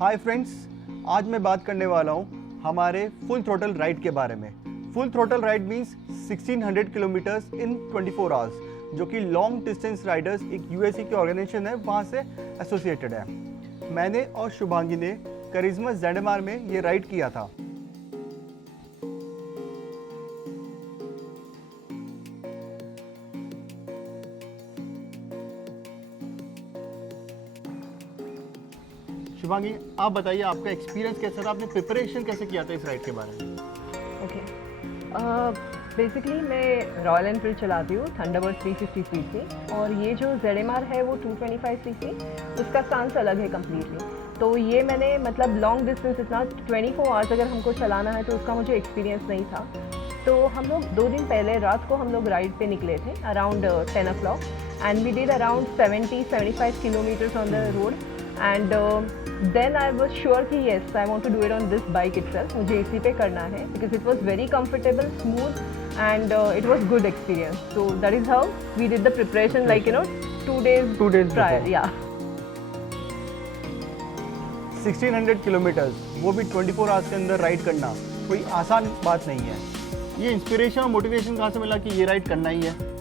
Hi friends, आज मैं बात करने वाला हूँ हमारे फुल थ्रोटल राइड के बारे में। Full throttle ride means 1600 kilometres इन 24 आवर्स, जो कि लॉन्ग डिस्टेंस राइडर्स एक यूएसए की ऑर्गेनाइजेशन है, वहाँ से एसोसिएटेड है। मैंने और शुभांगी ने करिश्मा ZMR में ये राइड किया था। शुभांगी, आप बताइए आपका एक्सपीरियंस कैसा था, आपने प्रिपरेशन कैसे किया था इस राइड के बारे में? ओके, बेसिकली मैं रॉयल एनफील्ड चलाती हूँ थंडरबर्ड 350 सीसी, और ये जो ZMR है वो 225 सीसी, उसका स्टांस अलग है कम्प्लीटली। तो ये मैंने मतलब लॉन्ग डिस्टेंस इतना 24 आवर्स अगर हमको चलाना है तो उसका मुझे एक्सपीरियंस नहीं था। तो हम लोग 2 दिन पहले रात को हम लोग राइड पे निकले थे around 10 o'clock, and we did around 70-75 kilometres on the road, and then I was sure कि yes, I want to do it on this bike itself. मुझे इसी पे करना है because it was very comfortable, smooth, and it was good experience. So that is how we did the preparation, like 2 days prior. before. Yeah. 1600 kilometres, वो भी 24 hours के अंदर ride करना कोई आसान बात नहीं है। ये इंस्पिरेशन और मोटिवेशन कहाँ से मिला कि ये राइड करना ही है?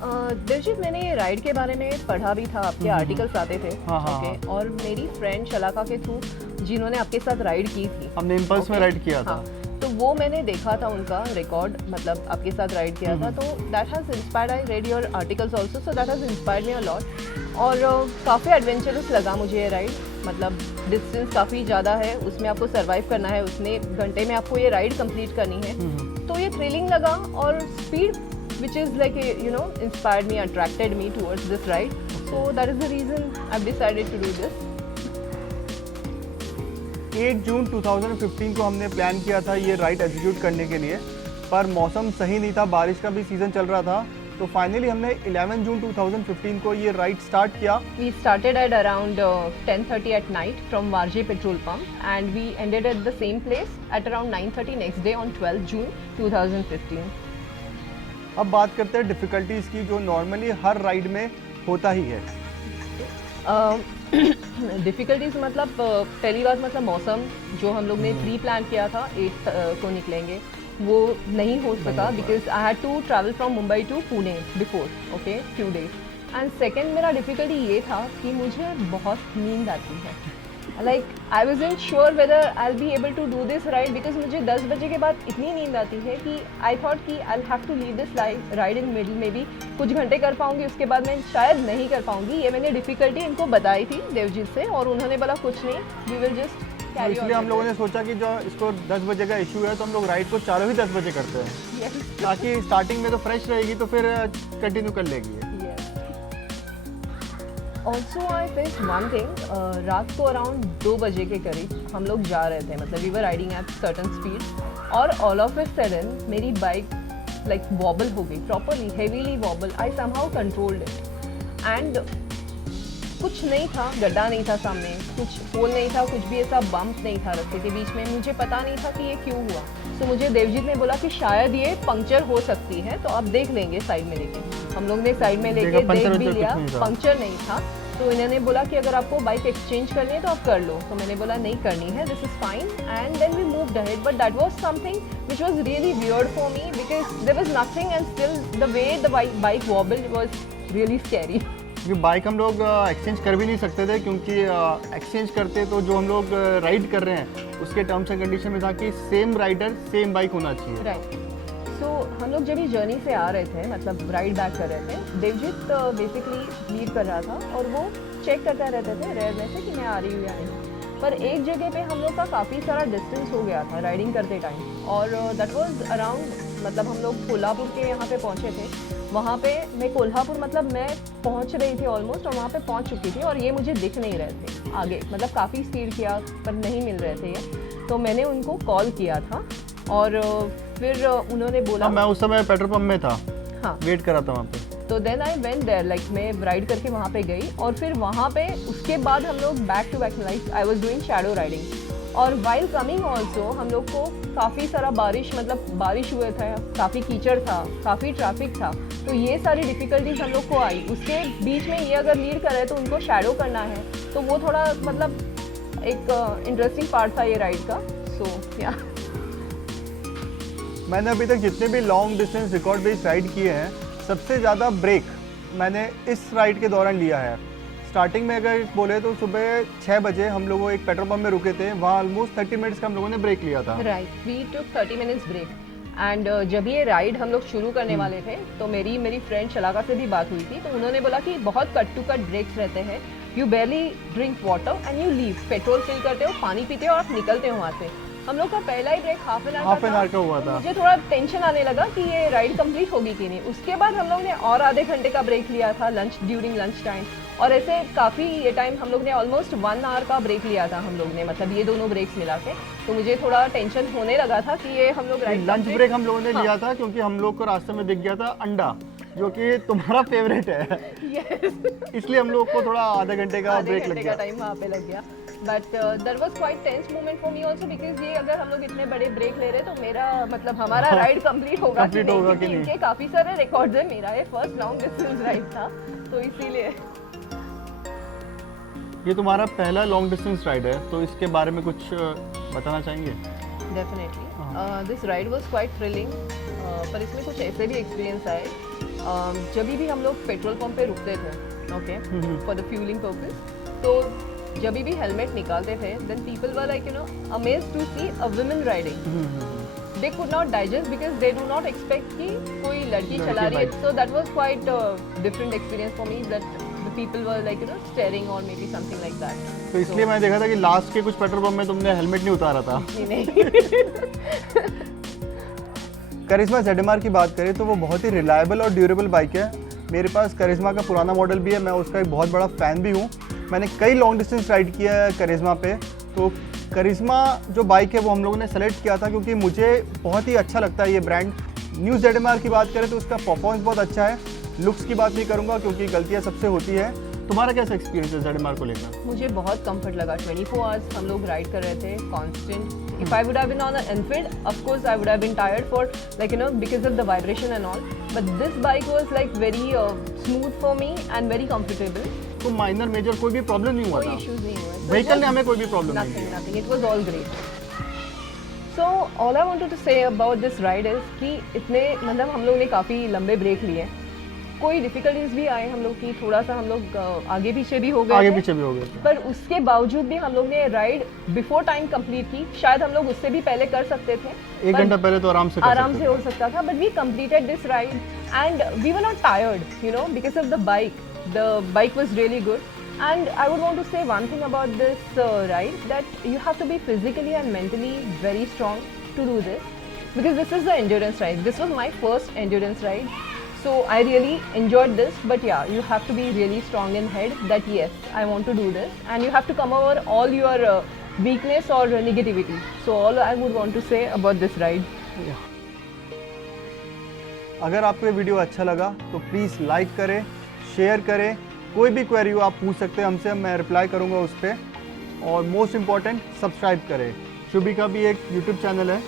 दिलजीत, मैंने ये राइड के बारे में पढ़ा भी था, आपके आर्टिकल्स आते थे। हाँ। और मेरी फ्रेंड शलाका के थ्रू जिन्होंने आपके साथ राइड की थी, हमने इम्पल्स में राइड किया था। तो वो मैंने देखा था उनका रिकॉर्ड, मतलब आपके साथ राइड किया था, तो that has inspired. I read your articles also, so that has inspired me a lot. और काफ़ी एडवेंचरस लगा मुझे ये राइड, मतलब डिस्टेंस काफ़ी ज़्यादा है, उसमें आपको सर्वाइव करना है, उसने घंटे में आपको ये राइड कंप्लीट करनी है। तो ये थ्रिलिंग लगा, और speed which is like inspired me, attracted me towards this ride. So that is the reason I've decided to do this. 8 जून 2015 को हमने प्लान किया था ये राइड एग्जीक्यूट करने के लिए, पर मौसम सही नहीं था, बारिश का भी सीज़न चल रहा था। तो फाइनली हमने 11 जून 2015 को ये राइड स्टार्ट किया। We started at around 10:30 at night from Varje petrol pump, and we ended at the same place at around 9:30 next day on 12 June 2015. अब बात करते हैं डिफ़िकल्टीज़ की, जो नॉर्मली हर राइड में होता ही है। डिफ़िकल्टीज मतलब पहली बात, मतलब मौसम जो हम लोग ने प्री प्लान किया था 8 को निकलेंगे, वो नहीं हो सका because I had to travel from Mumbai to Pune before few days. And second मेरा डिफ़िकल्टी ये था कि मुझे बहुत नींद आती है। Like I wasn't sure whether I will be able to do this ride, because मुझे 10 बजे के बाद इतनी नींद आती है कि आई थॉट कि I have to leave this ride in middle में भी कुछ घंटे कर पाऊंगी, उसके बाद मैं शायद नहीं कर पाऊंगी। ये मैंने डिफ़िकल्टी इनको बताई थी देवजीत से, और उन्होंने बोला कुछ नहीं, we will just carry on. इसलिए हम लोगों ने सोचा कि जो इसको 10 बजे का इशू है, तो हम लोग राइड को चारों ही 10 बजे करते हैं, ताकि स्टार्टिंग में तो फ्रेश रहेगी, तो फिर कंटिन्यू कर लेगी। Also I phase one thing, रात को अराउंड 2 बजे के करीब हम लोग जा रहे थे, मतलब we were riding at certain speed, और ऑल ऑफ ए सडन मेरी बाइक लाइक वॉबल हो गई, properly heavily wobble. I somehow controlled it, and कुछ नहीं था, गड्ढा नहीं था सामने, कुछ पोल नहीं था, कुछ भी ऐसा बम्प नहीं था रास्ते के बीच में, मुझे पता नहीं था कि ये क्यों हुआ। तो मुझे देवजीत ने बोला कि शायद ये पंक्चर हो सकती है, तो अब देख लेंगे साइड में लेके। हम लोग ने साइड में लेके देख भी लिया, पंक्चर नहीं था। तो इन्होंने बोला कि अगर आपको बाइक एक्सचेंज करनी है तो आप कर लो, तो मैंने बोला नहीं करनी है, this is fine, and then we moved ahead. But that was something which was really weird for me, because there was nothing, and still the way the bike wobbled was really scary. क्योंकि bike हम लोग exchange कर भी नहीं सकते थे, क्योंकि exchange करते तो जो हम लोग राइड कर रहे हैं उसके टर्म्स एंड कंडीशन में था कि सेम राइडर सेम बाइक होना चाहिए। राइट। सो हम लोग जब ये जर्नी से आ रहे थे, मतलब राइड बैक कर रहे थे, देवजीत बेसिकली लीड कर रहा था, और वो चेक करता रहते थे रेयर में से कि मैं आ रही हूँ या नहीं। पर एक जगह पे हम लोग का काफ़ी सारा डिस्टेंस हो गया था राइडिंग करते टाइम, और दैट वाज अराउंड, मतलब हम लोग कोल्हापुर के यहाँ पे पहुँचे थे। वहाँ पे मैं कोल्हापुर, मतलब मैं पहुँच रही थी ऑलमोस्ट, और वहाँ पे पहुँच चुकी थी, और ये मुझे दिख नहीं रहे थे आगे, मतलब काफ़ी स्पीड किया पर नहीं मिल रहे थे ये। तो मैंने उनको कॉल किया था, और फिर उन्होंने बोला, मैं उस समय पेट्रोल पंप में था, हाँ, वेट कर रहा था वहाँ पे। तो then I went there, like मैं राइड करके वहाँ पे गई, और फिर वहाँ पे उसके बाद हम लोग back to back, like I was doing shadow riding. और वाइल कमिंग ऑल्सो हम लोग को काफ़ी सारा बारिश, मतलब बारिश हुए था, काफ़ी कीचड़ था, काफ़ी ट्रैफिक था, तो ये सारी डिफ़िकल्टीज हम लोग को आई। उसके बीच में ये अगर लीड कर रहे हैं तो उनको शैडो करना है, तो वो थोड़ा मतलब एक इंटरेस्टिंग पार्ट था ये राइड का। सो या मैंने अभी तक जितने भी long distance record based ride किए हैं, सबसे ज़्यादा ब्रेक मैंने इस राइड के दौरान लिया है। स्टार्टिंग में अगर बोले तो सुबह 6 बजे हम लोग एक पेट्रोल पंप में रुके थे, वहाँ ऑलमोस्ट 30 मिनट्स का हम लोगों ने ब्रेक लिया था। Right, we took 30 minutes break. And जब ये राइड हम लोग शुरू करने वाले थे तो मेरी फ्रेंड शलाका से भी बात हुई थी, तो उन्होंने बोला कि बहुत कट टू कट ब्रेक्स रहते हैं, you barely drink water and you leave, petrol fill करते हो, पानी पीते हो और आप निकलते हो वहाँ से। हम लोग का पहला ही ब्रेक हाफ एन आवर का हुआ था। मुझे थोड़ा टेंशन आने लगा कि ये राइड कंप्लीट होगी कि नहीं। उसके बाद हम लोग ने और आधे घंटे का ब्रेक लिया था ड्यूरिंग लंच टाइम, और ऐसे काफ़ी ये टाइम हम लोग ने ऑलमोस्ट 1 आवर का ब्रेक लिया था हम लोग ने, मतलब ये दोनों ब्रेक्स मिला के। तो मुझे थोड़ा टेंशन होने लगा था कि ये हम लोग राइड लंच ब्रेक हम लोगों ने लिया था क्योंकि हम लोग को रास्ते में दिख गया था अंडा, जो कि तुम्हारा फेवरेट है। yes. इसलिए हम लोग को थोड़ा आधे घंटे का ब्रेक लग गया। टाइम वहाँ पे लग गया। But that was quite tense moment for me also, because ये अगर हम लोग इतने बड़े ब्रेक ले रहे तो मेरा मतलब हमारा राइड कंप्लीट होगा कि नहीं। इनके काफ़ी सारे रिकॉर्ड्स हैं, मेरा ये फर्स्ट लॉन्ग डिस्टेंस राइड था, तो इसीलिए। ये तुम्हारा पहला लॉन्ग डिस्टेंस राइड है, तो इसके बारे में कुछ बताना चाहेंगे? Definitely this ride was quite thrilling, पर इसमें कुछ ऐसे भी एक्सपीरियंस आए। जब भी हम लोग पेट्रोल पंप पे रुकते थे, okay, for the fuelling purpose, तो जब भी हेलमेट निकालते थे, then people were like amazed to see a woman riding. They could not digest because they do not expect कि कोई लड़की चला रही है। So that was quite a different experience for me, that the people were like staring or maybe something like that. तो इसलिए मैंने देखा था कि लास्ट के कुछ पेट्रोल पंप में तुमने हेलमेट नहीं उतारा था। नहीं। करिश्मा ZMR की बात करें तो वो बहुत ही रिलायबल और ड्यूरेबल बाइक है। मेरे पास करिश्मा का पुराना मॉडल भी है, मैं उसका एक बहुत बड़ा फ़ैन भी हूँ। मैंने कई लॉन्ग डिस्टेंस राइड किया है करिश्मा पे। तो करिश्मा जो बाइक है वो हम लोगों ने सेलेक्ट किया था क्योंकि मुझे बहुत ही अच्छा लगता है ये ब्रांड। न्यू ZMR की बात करें तो उसका परफॉर्मेंस बहुत अच्छा है। लुक्स की बात नहीं करूँगा क्योंकि गलतियाँ सबसे होती है। तुम्हारा कैसा एक्सपीरियंस है ZMR को लेकर? मुझे बहुत कंफर्ट लगा। 24 आवर्स हम लोग राइड कर रहे थे constant. If I would have been on an Enfield, of course I would have been tired for because of the vibration and all. But this bike was like very smooth for me and very comfortable. तो minor major कोई भी problem नहीं हुआ था? कोई issues नहीं हुए। Vehicle ने हमें कोई भी प्रॉब्लम नहीं दी? Nothing. It was all great. So all I wanted to say about this ride is कि इतने मतलब हम लोग ने काफ़ी लंबे ब्रेक लिए, कोई डिफिकल्टीज भी आए हम लोग की, थोड़ा सा हम लोग आगे पीछे भी हो गए थे, पर उसके बावजूद भी हम लोग ने राइड बिफोर टाइम कंप्लीट की। शायद हम लोग उससे भी पहले कर सकते थे, 1 घंटा पहले तो आराम से हो सकता था, but we completed this ride and we were not tired, because of the bike. The bike was really good and I would want to say one thing about this ride, that you have to be physically and mentally very strong to do this, because this is the endurance ride. This was my first endurance ride. So I really enjoyed this, but yeah, you have to be really strong in head that yes, I want to do this, and you have to come over all your weakness or negativity. So all I would want to say about this ride. Yeah. अगर आपको ये video अच्छा लगा तो please like करें, share करें, कोई भी क्वेरी हो आप पूछ सकते हैं हमसे, मैं रिप्लाई करूँगा उस पर, और मोस्ट इम्पॉर्टेंट सब्सक्राइब करें। शुभी का भी एक YouTube चैनल है,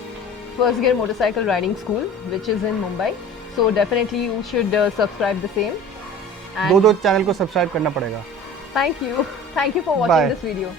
First Gear Motorcycle Riding School, which is in Mumbai. So definitely you should subscribe the same. दो चैनल को सब्सक्राइब करना पड़ेगा। Thank you for watching this video.